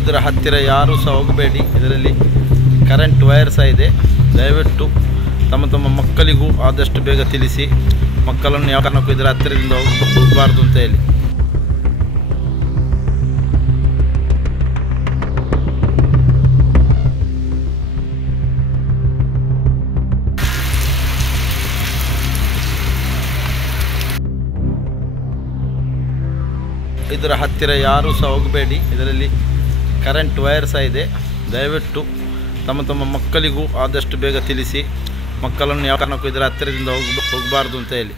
ಇದರ ಹತ್ತಿರ ಯಾರೂ ಸಹ ಹೋಗಬೇಡಿ. ಇದರಲ್ಲಿ ಕರೆಂಟ್ ವೈರ್ ಸಹ ಇದೆ. ದಯವಿಟ್ಟು ತಮ್ಮ ಮಕ್ಕಳಿಗೂ ಆದಷ್ಟು ಬೇಗ ತಿಳಿಸಿ. ಮಕ್ಕಳನ್ನು ಯಾವ ಕಾರಣಕ್ಕೂ ಇದರ ಹತ್ತಿರದಿಂದ ಹೋಗಬಾರ್ದು ಅಂತ ಹೇಳಿ. ಇದರ ಹತ್ತಿರ ಯಾರೂ ಸಹ ಹೋಗಬೇಡಿ. ಇದರಲ್ಲಿ ಕರೆಂಟ್ ವೈರ್ ಸಹ ಇದೆ. ದಯವಿಟ್ಟು ತಮ್ಮ ಮಕ್ಕಳಿಗೂ ಆದಷ್ಟು ಬೇಗ ತಿಳಿಸಿ. ಮಕ್ಕಳನ್ನು ಯಾವ ಕಾರಣಕ್ಕೂ ಇದರ ಹತ್ತಿರದಿಂದ ಹೋಗಬಾರ್ದು ಅಂತ ಹೇಳಿ.